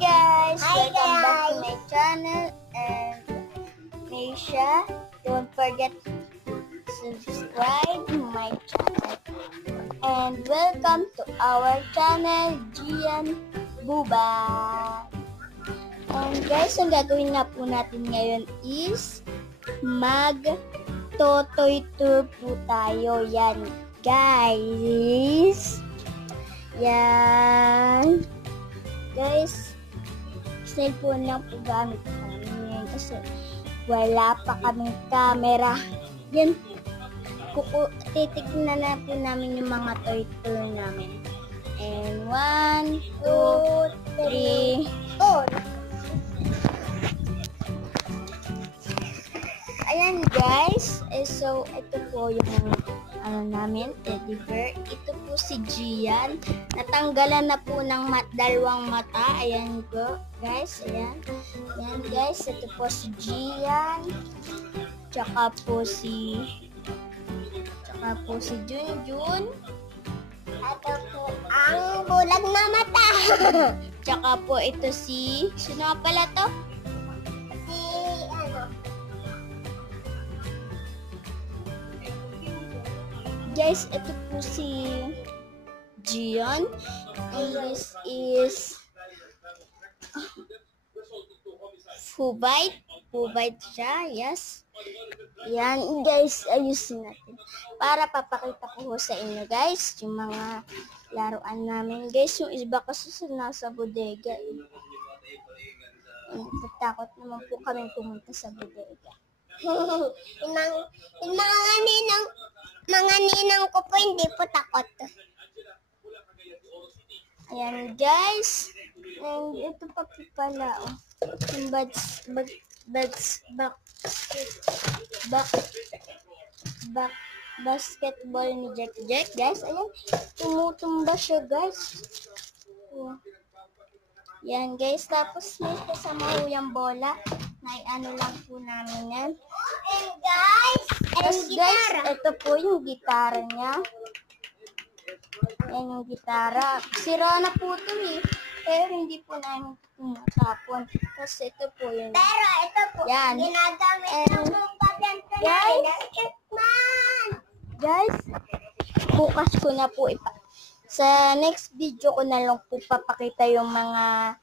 guys! Hi Welcome back to guys! my channel and Nisha. Don't forget to subscribe to my channel. And welcome to our channel, Gian Buba. And guys, ang gagawin nga po natin ngayon is mag-totoy tour po tayo. Yan, guys. Yan. Guys, cellphone lang po gamit namin kasi wala pa kaming camera. Yan, titignan na po namin yung mga toy tour namin. And 1, 2, 3, 4. Ayan guys, so ito po yung namin, teddy bear. Ito po si Gian. Natanggalan na po ng dalawang mata. Ayan po, guys. Ayan. Ayan guys, ito po si Gian. Tsaka po si Junjun. Ito po ang bulag na mata. Tsaka po ito si, sino nga pala to? Guys, ito po si Gian. And this is Fubite. Fubite siya, yes. Yan, guys, ayusin natin. Para papakita ko sa inyo, guys, yung mga laruan namin. Guys, yung iba kasi nasa bodega. Takot naman po kami pumunta sa bodega. yung mga ninang ko po hindi po takot. Ayan guys. And ito pa po pala. Oh. Yung basketball ni Jack guys. Ayan. Tumutumba siya guys. Oh. Yan guys. Tapos may kasama ho yung bola. Ano lang po namin yan. And guys, Guys, ito po yung gitara niya. Yan yung gitara. Sira na po ito eh. Pero hindi po namin tinatapon. Kasi ito po yun. Pero ito po, yan. Ginagamit ng pasyente Guys, bukas ko na po sa next video ko na lang po papakita yung mga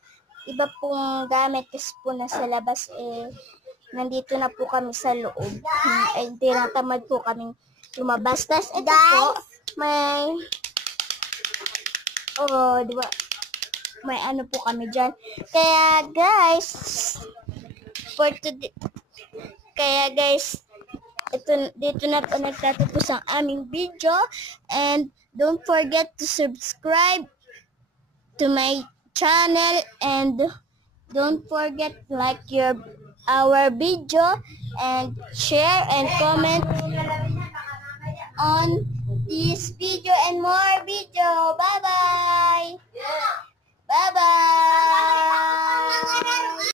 iba pong gamit kasi po nasa labas nandito na po kami sa loob. Ay, tinatamad po kaming lumabas. Tapos ito po, may diba? May ano po kami dyan. Kaya guys, dito na po nagtatapos ang aming video. And don't forget to subscribe to my channel and don't forget to like our video and share and comment on this video and more video. Bye bye. Bye bye.